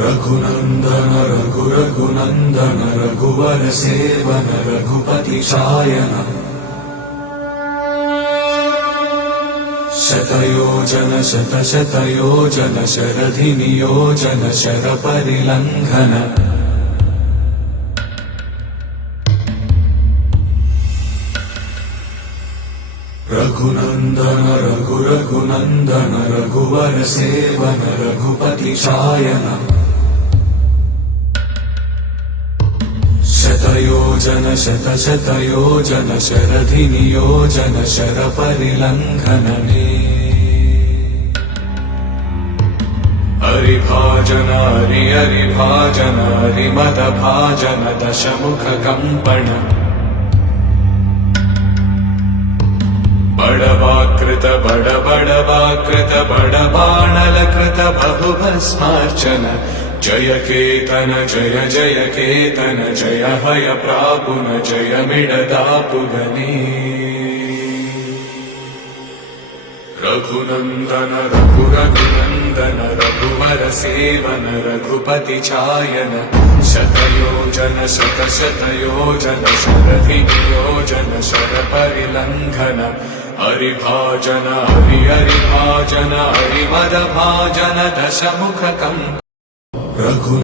रघुनन्दन रघुनन्दन रघुवर seven Raghupati Shayan शतयोजन शतशतयोजन शरधि नियोजन शरपरिलङ्घन रघुनन्दन रघुनन्दन रघुवर seven Raghupati Shayan शतयोजन शतशतयोजन शरधि नियोजन शरपरिलङ्घनने हरिभाजन हरिभाजन हरिमदभाजन दशमुख कम्पण बड़वाकृत बड़वाकृत बड़बाणलकृत बहुभस्मार्चन जय केतन जय जय केतन जय हय प्रापुन जय मिडदापुगने रघुनन्दन रघुनन्दन रघुवर सेवन रघुपति चायन शतयोजन शतशतयोजन शरधि नियोजन शरपरिलङ्घन हरिभाजन हरिभाजन हरिमदभाजन दशमुख कम्पन